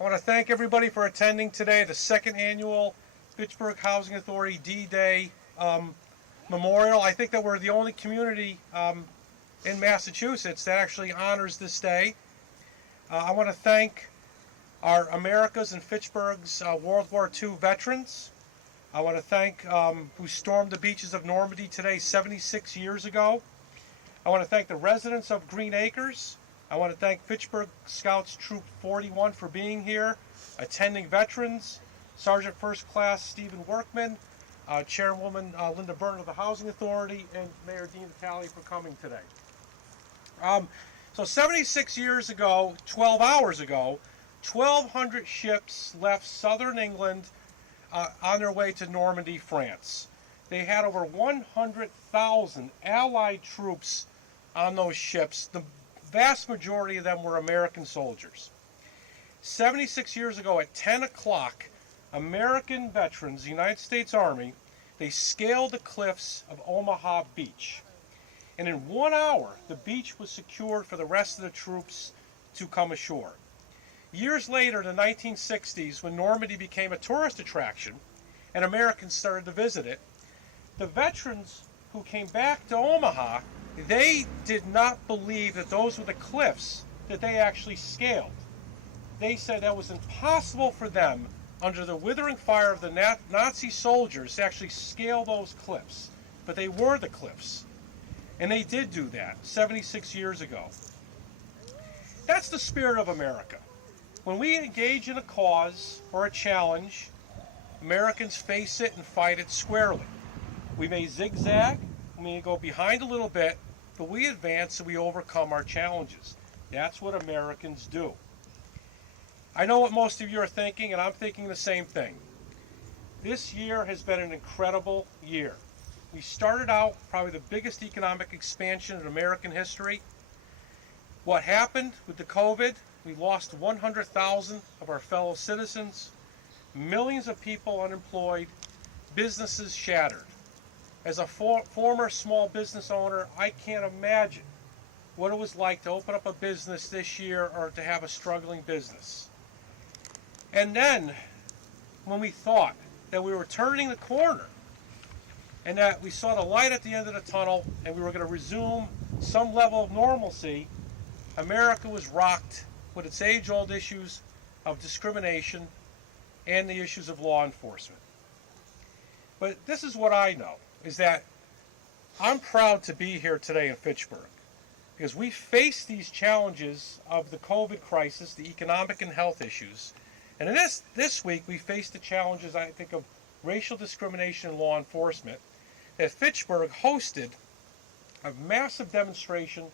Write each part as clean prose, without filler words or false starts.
I want to thank everybody for attending today, the second annual Fitchburg Housing Authority D-Day Memorial. I think that we're the only community in Massachusetts that actually honors this day. I want to thank our America's and Fitchburg's World War II veterans. I want to thank who stormed the beaches of Normandy today 76 years ago. I want to thank the residents of Green Acres. I want to thank Fitchburg Scouts Troop 41 for being here, attending veterans, Sergeant First Class Stephen Workman, Chairwoman Linda Byrne of the Housing Authority, and Mayor Dean Vitale for coming today. So 76 years ago, 12 hours ago, 1,200 ships left southern England on their way to Normandy, France. They had over 100,000 Allied troops on those ships. The vast majority of them were American soldiers. 76 years ago at 10 o'clock, American veterans, the United States Army, they scaled the cliffs of Omaha Beach. And in 1 hour, the beach was secured for the rest of the troops to come ashore. Years later, in the 1960s, when Normandy became a tourist attraction and Americans started to visit it, the veterans who came back to Omaha, they did not believe that those were the cliffs that they actually scaled. They said that was impossible for them, under the withering fire of the Nazi soldiers, to actually scale those cliffs. But they were the cliffs. And they did do that 76 years ago. That's the spirit of America. When we engage in a cause or a challenge, Americans face it and fight it squarely. We may zigzag, we may go behind a little bit, but we advance and we overcome our challenges. That's what Americans do. I know what most of you are thinking, and I'm thinking the same thing. This year has been an incredible year. We started out probably the biggest economic expansion in American history. What happened with the COVID? We lost 100,000 of our fellow citizens, millions of people unemployed, businesses shattered. As a former small business owner, I can't imagine what it was like to open up a business this year or to have a struggling business. And then, when we thought that we were turning the corner and that we saw the light at the end of the tunnel and we were going to resume some level of normalcy, America was rocked with its age-old issues of discrimination and the issues of law enforcement. But this is what I know, is that I'm proud to be here today in Fitchburg because we face these challenges of the COVID crisis, the economic and health issues. And in this week, we faced the challenges, I think, of racial discrimination in law enforcement. That Fitchburg hosted a massive demonstration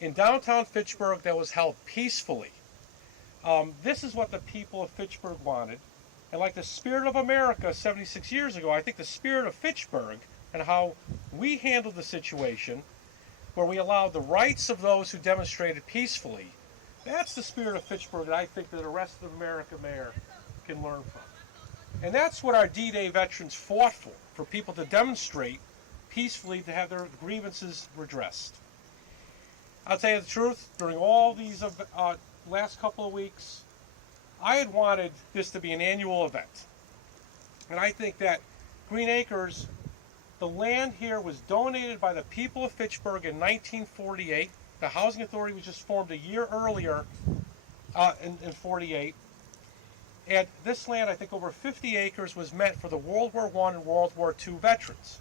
in downtown Fitchburg that was held peacefully. This is what the people of Fitchburg wanted. And like the spirit of America 76 years ago, I think the spirit of Fitchburg and how we handled the situation, where we allowed the rights of those who demonstrated peacefully, that's the spirit of Fitchburg that I think that the rest of America, Mayor, can learn from. And that's what our D-Day veterans fought for people to demonstrate peacefully, to have their grievances redressed. I'll tell you the truth, during all these last couple of weeks, I had wanted this to be an annual event. And I think that Green Acres, the land here was donated by the people of Fitchburg in 1948. The Housing Authority was just formed a year earlier in 48. And this land, I think over 50 acres, was meant for the World War I and World War II veterans.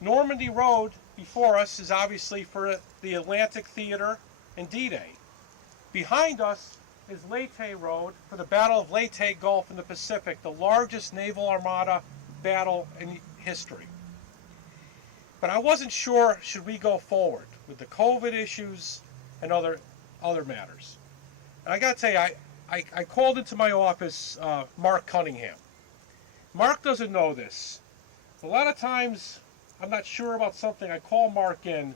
Normandy Road before us is obviously for the Atlantic Theater and D-Day. Behind us is Leyte Road for the Battle of Leyte Gulf in the Pacific, the largest naval armada battle in history. But I wasn't sure, should we go forward with the COVID issues and other matters. And I got to tell you, I called into my office Mark Cunningham. Mark doesn't know this. A lot of times I'm not sure about something, I call Mark in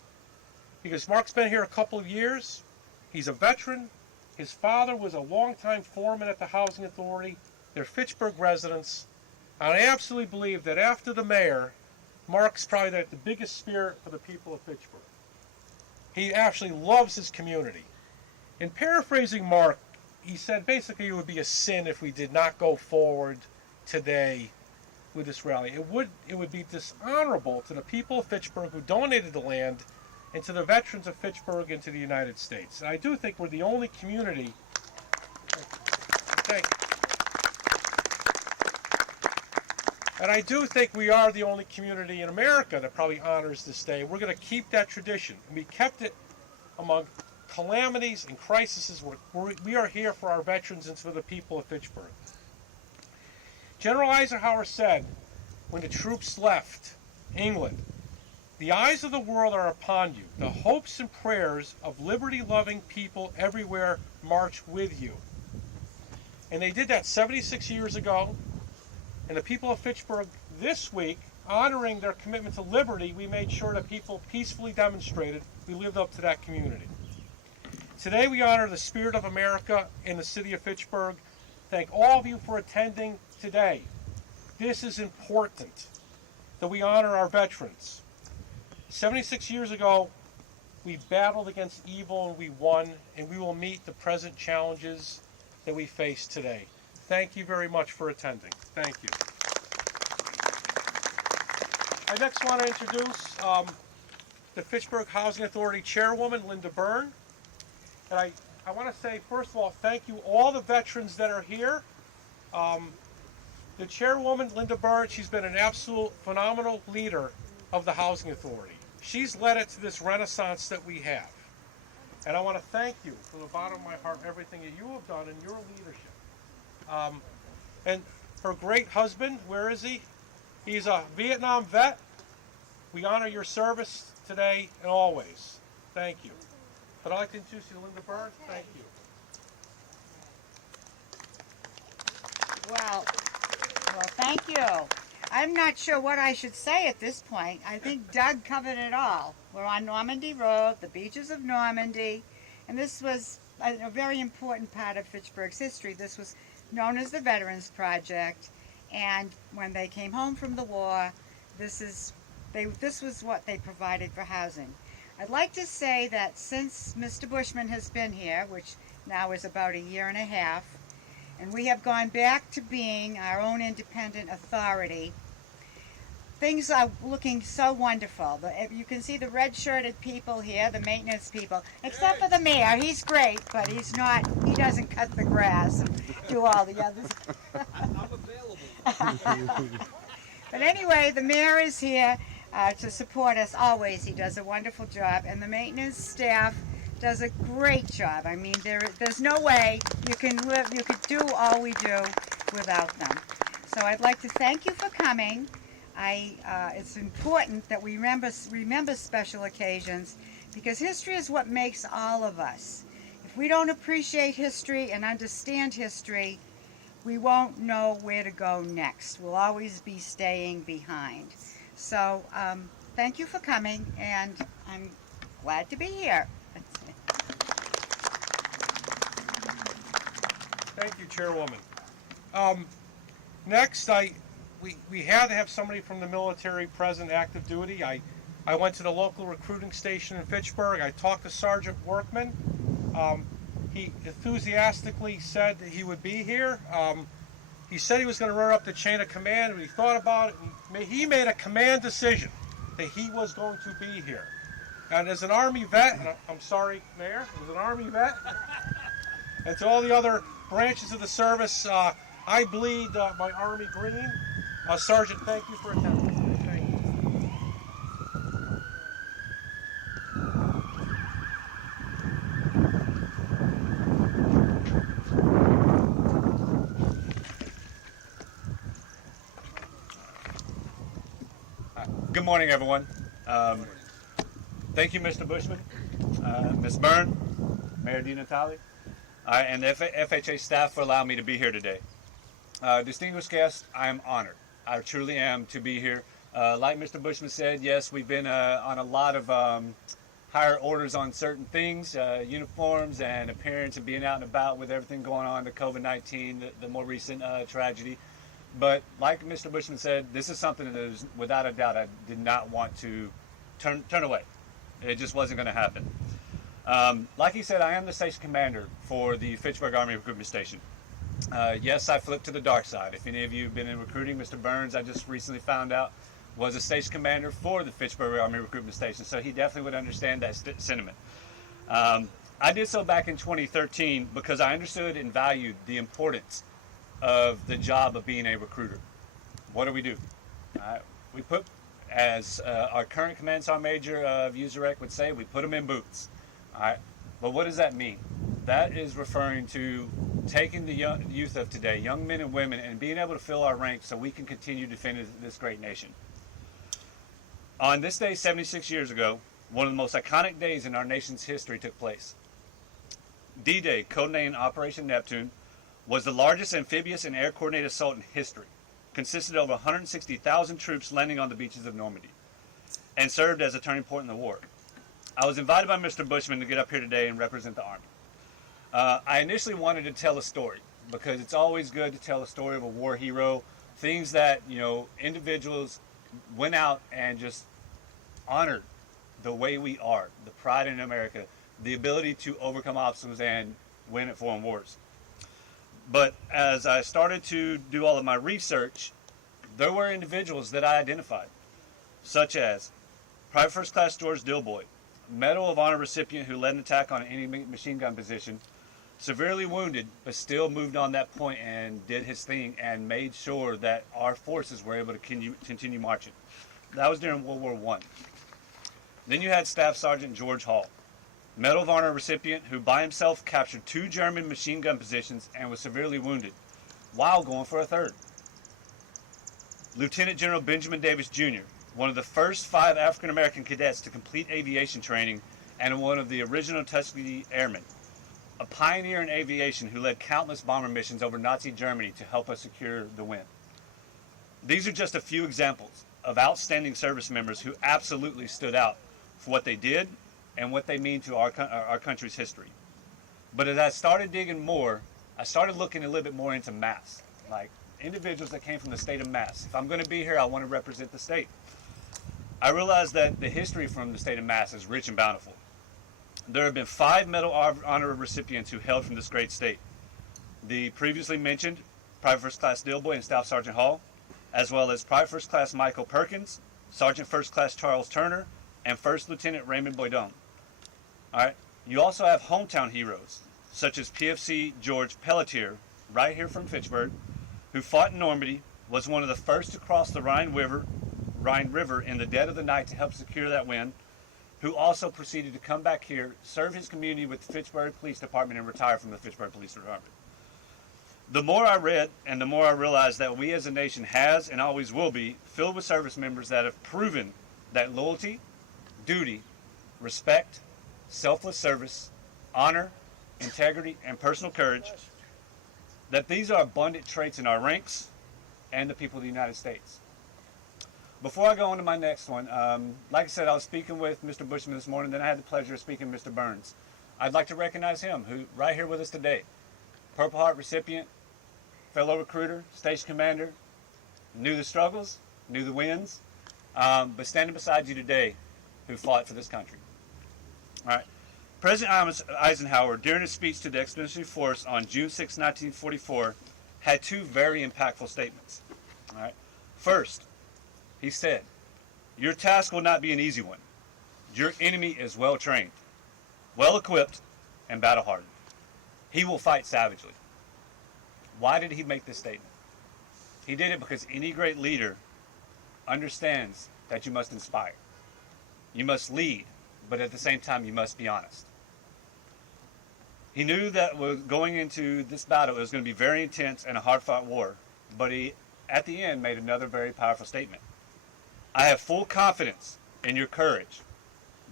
because Mark's been here a couple of years. He's a veteran. His father was a longtime foreman at the Housing Authority. They're Fitchburg residents. And I absolutely believe that after the mayor, Mark's probably the biggest spirit for the people of Fitchburg. He actually loves his community. In paraphrasing Mark, he said basically it would be a sin if we did not go forward today with this rally. It would be dishonorable to the people of Fitchburg who donated the land and to the veterans of Fitchburg and to the United States. And I do think we're the only community. Thank you. And I do think we are the only community in America that probably honors this day. We're going to keep that tradition. And we kept it among calamities and crises. We are here for our veterans and for the people of Fitchburg. General Eisenhower said, when the troops left England, "The eyes of the world are upon you. The hopes and prayers of liberty-loving people everywhere march with you." And they did that 76 years ago. And the people of Fitchburg this week, honoring their commitment to liberty, we made sure that people peacefully demonstrated we lived up to that community. Today we honor the spirit of America in the city of Fitchburg. Thank all of you for attending today. This is important, that we honor our veterans. 76 years ago, we battled against evil and we won, and we will meet the present challenges that we face today. Thank you very much for attending. Thank you. I next want to introduce the Fitchburg Housing Authority Chairwoman, Linda Byrne. And I want to say, first of all, thank you all the veterans that are here. The Chairwoman, Linda Byrne, she's been an absolute phenomenal leader of the Housing Authority. She's led it to this renaissance that we have. And I want to thank you from the bottom of my heart, everything that you have done in your leadership. And her great husband, where is he? He's a Vietnam vet. We honor your service today and always. Thank you. But I'd like to introduce you to Linda Byrne. Thank you. Well, thank you. I'm not sure what I should say at this point. I think Doug covered it all. We're on Normandy Road, the beaches of Normandy, and this was a very important part of Fitchburg's history. This was known as the Veterans Project, and when they came home from the war, this was what they provided for housing. I'd like to say that since Mr. Bushman has been here, which now is about a year and a half, and we have gone back to being our own independent authority, things are looking so wonderful. You can see the red-shirted people here, the maintenance people, except for the mayor. He's great, but he doesn't cut the grass and do all the others. I'm available. But anyway, the mayor is here to support us always. He does a wonderful job, and the maintenance staff does a great job. I mean, there's no way you could do all we do without them. So I'd like to thank you for coming. It's important that we remember special occasions, because history is what makes all of us. If we don't appreciate history and understand history, we won't know where to go next. We'll always be staying behind. So thank you for coming, and I'm glad to be here. Thank you, Chairwoman. Next, we had to have somebody from the military present, active duty. I went to the local recruiting station in Fitchburg. I talked to Sergeant Workman. He enthusiastically said that he would be here. He said he was going to run up the chain of command, but he thought about it, and he made a command decision that he was going to be here. And as an Army vet, and I'm sorry, Mayor, as an Army vet, and to all the other branches of the service, I bleed my Army green. Sergeant, thank you for attending. Thank you. Good morning, everyone. Thank you, Mr. Bushman, Ms. Byrne, Mayor DiNatale, and the FHA staff for allowing me to be here today. Distinguished guests, I am honored. I truly am to be here. Like Mr. Bushman said, yes, we've been on a lot of higher orders on certain things, uniforms and appearance and being out and about with everything going on, the COVID-19, the more recent tragedy. But like Mr. Bushman said, this is something that is, without a doubt, I did not want to turn away. It just wasn't going to happen. Like he said, I am the station commander for the Fitchburg Army Recruitment Station. Yes, I flipped to the dark side. If any of you have been in recruiting, Mr. Burns, I just recently found out, was a station commander for the Fitchburg Army Recruitment Station, so he definitely would understand that sentiment. I did so back in 2013 because I understood and valued the importance of the job of being a recruiter. What do? We put, as our current command sergeant major of USAREC would say, we put them in boots. All right, but what does that mean? That is referring to taking the youth of today, young men and women, and being able to fill our ranks so we can continue defending this great nation. On this day 76 years ago, one of the most iconic days in our nation's history took place. D-Day, codenamed Operation Neptune, was the largest amphibious and air-coordinated assault in history, consisted of 160,000 troops landing on the beaches of Normandy, and served as a turning point in the war. I was invited by Mr. Bushman to get up here today and represent the Army. I initially wanted to tell a story, because it's always good to tell a story of a war hero, things that, individuals went out and just honored the way we are, the pride in America, the ability to overcome obstacles and win at foreign wars. But as I started to do all of my research, there were individuals that I identified, such as Private First Class George Dilboy, Medal of Honor recipient who led an attack on an enemy machine gun position, severely wounded, but still moved on that point and did his thing and made sure that our forces were able to continue marching. That was during World War I. Then you had Staff Sergeant George Hall, Medal of Honor recipient who by himself captured 2 German machine gun positions and was severely wounded while going for a third. Lieutenant General Benjamin Davis Jr., one of the first 5 African American cadets to complete aviation training and one of the original Tuskegee Airmen, a pioneer in aviation who led countless bomber missions over Nazi Germany to help us secure the win. These are just a few examples of outstanding service members who absolutely stood out for what they did and what they mean to our country's history. But as I started digging more, I started looking a little bit more into Mass, like individuals that came from the state of Mass. If I'm going to be here, I want to represent the state. I realized that the history from the state of Mass is rich and bountiful. There have been 5 Medal of Honor recipients who hailed from this great state. The previously mentioned Private First Class Dilboy and Staff Sergeant Hall, as well as Private First Class Michael Perkins, Sergeant First Class Charles Turner, and First Lieutenant Raymond Boydon. All right. You also have hometown heroes, such as PFC George Pelletier, right here from Fitchburg, who fought in Normandy, was one of the first to cross the Rhine River in the dead of the night to help secure that win, who also proceeded to come back here, serve his community with the Fitchburg Police Department, and retire from the Fitchburg Police Department. The more I read and the more I realized that we as a nation has and always will be filled with service members that have proven that loyalty, duty, respect, selfless service, honor, integrity, and personal courage, that these are abundant traits in our ranks and the people of the United States. Before I go on to my next one, like I said, I was speaking with Mr. Bushman this morning, then I had the pleasure of speaking with Mr. Burns. I'd like to recognize him, who right here with us today, Purple Heart recipient, fellow recruiter, station commander, knew the struggles, knew the wins, but standing beside you today, who fought for this country. All right. President Eisenhower, during his speech to the Expeditionary Force on June 6, 1944, had 2 very impactful statements. All right. First, he said, "Your task will not be an easy one. Your enemy is well trained, well equipped, and battle hardened. He will fight savagely." Why did he make this statement? He did it because any great leader understands that you must inspire. You must lead, but at the same time, you must be honest. He knew that going into this battle, it was going to be very intense and a hard-fought war, but he, at the end, made another very powerful statement. "I have full confidence in your courage,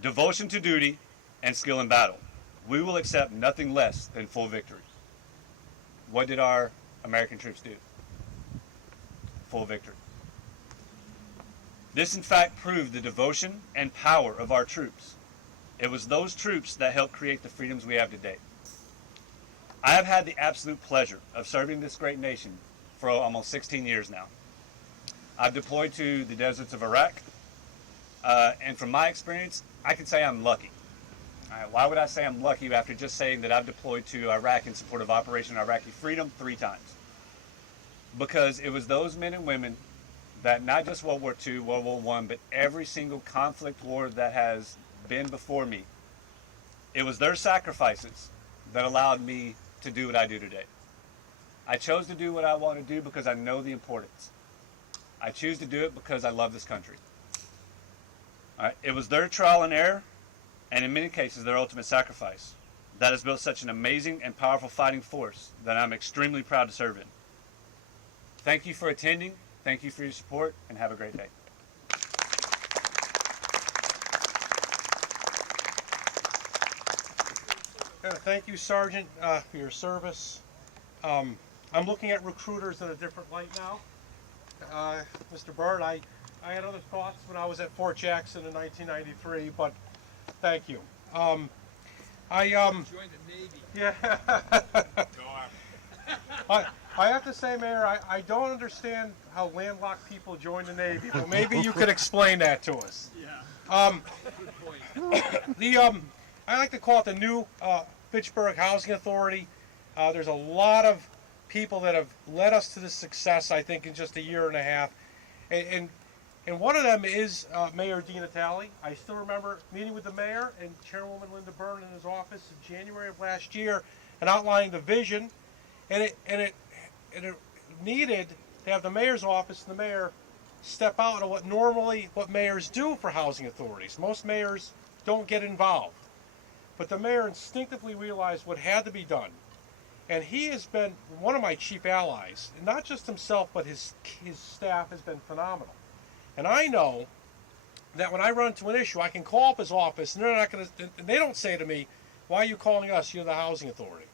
devotion to duty, and skill in battle. We will accept nothing less than full victory." What did our American troops do? Full victory. This, in fact, proved the devotion and power of our troops. It was those troops that helped create the freedoms we have today. I have had the absolute pleasure of serving this great nation for almost 16 years now. I've deployed to the deserts of Iraq, and from my experience, I can say I'm lucky. All right, why would I say I'm lucky after just saying that I've deployed to Iraq in support of Operation Iraqi Freedom 3 times? Because it was those men and women that not just World War II, World War I, but every single conflict war that has been before me, it was their sacrifices that allowed me to do what I do today. I chose to do what I want to do because I know the importance. I choose to do it because I love this country. All right? It was their trial and error, and in many cases their ultimate sacrifice, that has built such an amazing and powerful fighting force that I'm extremely proud to serve in. Thank you for attending, thank you for your support, and have a great day. Thank you, Sergeant, for your service. I'm looking at recruiters in a different light now. Mr. Byrd, I had other thoughts when I was at Fort Jackson in 1993, but thank you. Join the Navy. Yeah. I have to say, Mayor, I don't understand how landlocked people join the Navy, but maybe you could explain that to us. Yeah. Good point. I like to call it the new Fitchburg Housing Authority. There's a lot of people that have led us to this success, I think, in just a year and a half. And one of them is Mayor Di Natale. I still remember meeting with the mayor and Chairwoman Linda Byrne in his office in January of last year and outlining the vision. And it needed to have the mayor's office and the mayor step out of what mayors do for housing authorities. Most mayors don't get involved. But the mayor instinctively realized what had to be done. And he has been one of my chief allies. And not just himself, but his staff has been phenomenal. And I know that when I run into an issue, I can call up his office, and they don't say to me, "Why are you calling us? You're the housing authority."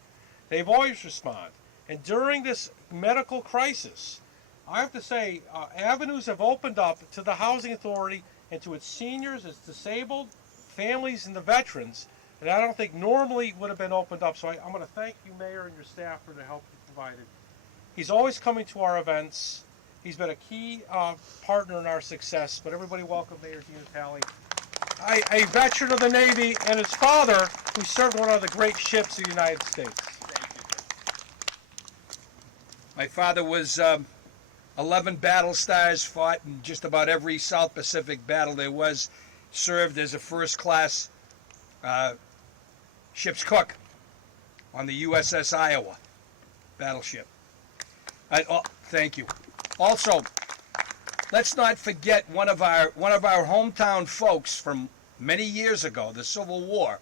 They've always responded. And during this medical crisis, I have to say, avenues have opened up to the housing authority and to its seniors, its disabled, families, and the veterans that I don't think normally would have been opened up. So I'm going to thank you, Mayor, and your staff for the help you provided. He's always coming to our events. He's been a key partner in our success. But everybody welcome Mayor Di Natale, a veteran of the Navy, and his father, who served one of the great ships of the United States. My father was 11 battle stars, fought in just about every South Pacific battle there was, served as a first-class ship's cook on the USS Iowa battleship. Thank you. Also, let's not forget one of our hometown folks from many years ago, the Civil War.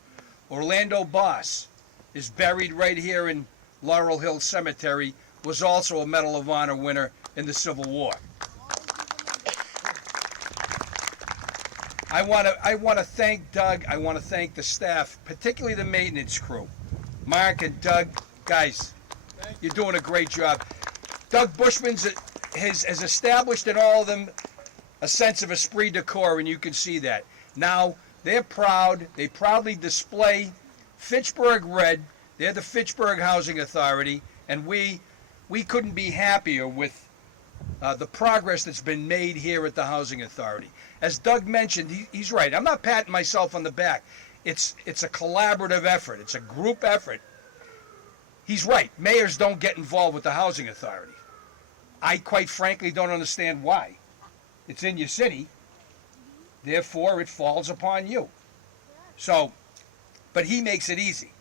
Orlando Boss is buried right here in Laurel Hill Cemetery. Was also a Medal of Honor winner in the Civil War. I want to thank Doug. I want to thank the staff, particularly the maintenance crew. Mark and Doug, guys, you're doing a great job. Doug Bushman has established in all of them a sense of esprit de corps, and you can see that. Now, they're proud. They proudly display Fitchburg red. They're the Fitchburg Housing Authority, and we couldn't be happier with the progress that's been made here at the Housing Authority. As Doug mentioned, he's right. I'm not patting myself on the back. It's a collaborative effort. It's a group effort. He's right. Mayors don't get involved with the Housing Authority. I quite frankly don't understand why. It's in your city. Therefore, it falls upon you. So, but he makes it easy.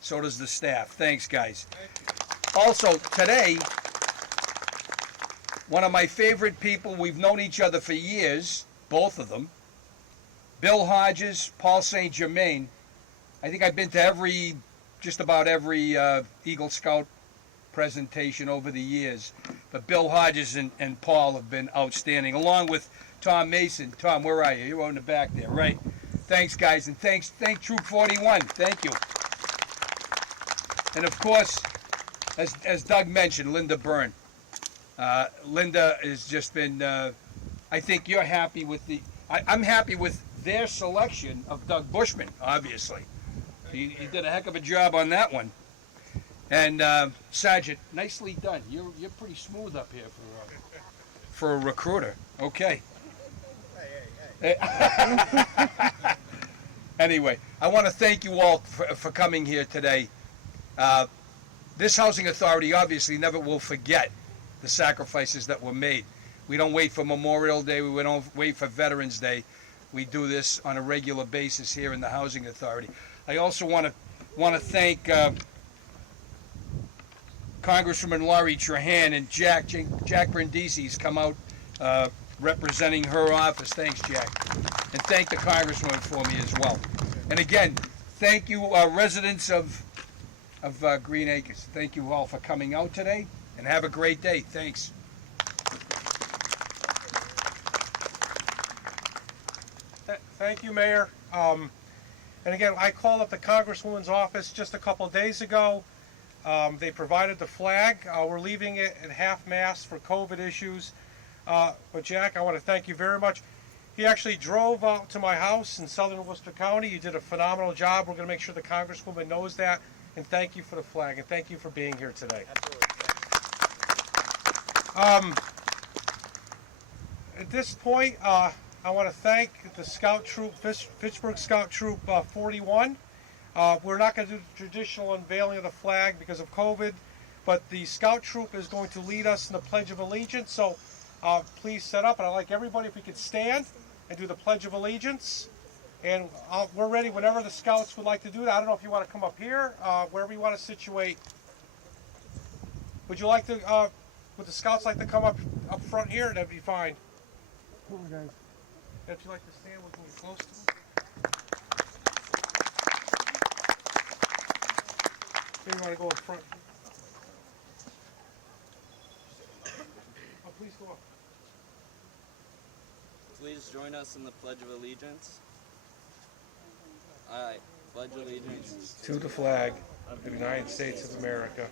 So does the staff. Thanks, guys. Also, today, one of my favorite people, we've known each other for years, both of them, Bill Hodges, Paul St. Germain. I think I've been to just about every Eagle Scout presentation over the years. But Bill Hodges and Paul have been outstanding, along with Tom Mason. Tom, where are you? You're on the back there, right? Thanks, guys, and thank Troop 41. Thank you. And of course, as Doug mentioned, Linda Byrne. Linda has just been, I think you're happy with I'm happy with their selection of Doug Bushman, obviously. He did a heck of a job on that one. And Sergeant, nicely done. You're pretty smooth up here for a recruiter. Okay. Hey. And Anyway, I want to thank you all for coming here today. This housing authority obviously never will forget the sacrifices that were made. We don't wait for Memorial Day. We don't wait for Veterans Day. We do this on a regular basis here in the housing authority. I also want to thank Congresswoman Laurie Trahan and Jack Brindisi's come out representing her office. Thanks, Jack. And thank the Congresswoman for me as well. And again, thank you, residents of Green Acres. Thank you all for coming out today, and have a great day. Thanks. Thank you, Mayor. And again, I called up the Congresswoman's office just a couple of days ago. They provided the flag. We're leaving it at half-mast for COVID issues. But Jack, I want to thank you very much. He actually drove out to my house in southern Worcester County. You did a phenomenal job. We're going to make sure the Congresswoman knows that. And thank you for the flag. And thank you for being here today. At this point, I want to thank the Scout Troop, Fitchburg Scout Troop 41. We're not going to do the traditional unveiling of the flag because of COVID, but the Scout Troop is going to lead us in the Pledge of Allegiance. So please set up, and I'd like everybody, if we could stand and do the Pledge of Allegiance. And we're ready whenever the Scouts would like to do that. I don't know if you want to come up here, wherever you want to situate. Would you like to, would the Scouts like to come up front here? That'd be fine. Come on, guys. If you like to stand, we can get close to them. Maybe you want to go in front. Oh, please go up. Please join us in the Pledge of Allegiance. I pledge allegiance To the flag of the United States of America,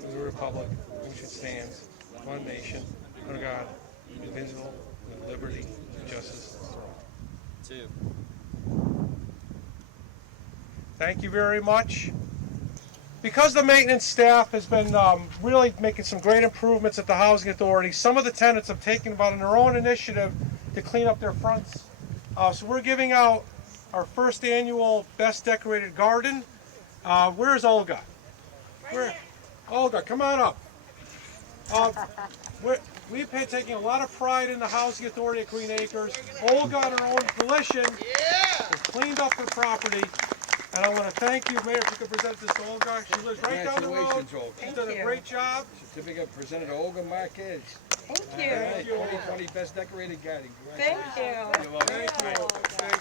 to the republic which it stands, one nation, under God, indivisible, with liberty and justice for all. 2. Thank you very much. Because the maintenance staff has been really making some great improvements at the Housing Authority, some of the tenants have taken about on their own initiative to clean up their fronts. So we're giving out our first annual Best Decorated Garden. Where's Olga? Olga, come on up. We've been taking a lot of pride in the Housing Authority at Green Acres. Olga, on her own volition, has cleaned up her property. And I want to thank you, Mayor, if you could present this to Olga. She lives right down the road. Congratulations, Olga. She's done a great job. Certificate presented to Olga Marquez. Thank you. Thank you, Olga. 2020 Best Decorated Garden. Thank you. Thank you.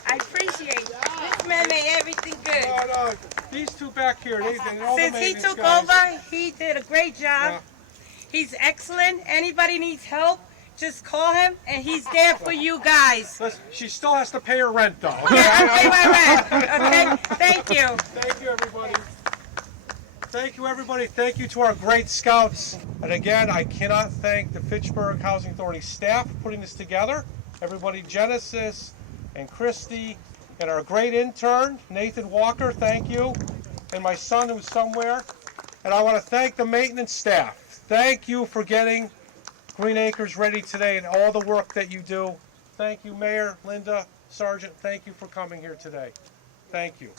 I appreciate it. This man made everything good. No, these two back here, they all the Since he maintenance took guys. over, he did a great job. Yeah. He's excellent. Anybody needs help, just call him, and he's there for you guys. Listen, she still has to pay her rent, though. Okay, I'll pay my rent. Okay, thank you. Thank you, everybody. Thank you, everybody. Thank you to our great scouts. And again, I cannot thank the Fitchburg Housing Authority staff for putting this together. Everybody, Genesis and Christy, and our great intern, Nathan Walker, thank you. And my son, who's somewhere. And I want to thank the maintenance staff. Thank you for getting Green Acres ready today and all the work that you do. Thank you, Mayor, Linda, Sergeant. Thank you for coming here today. Thank you.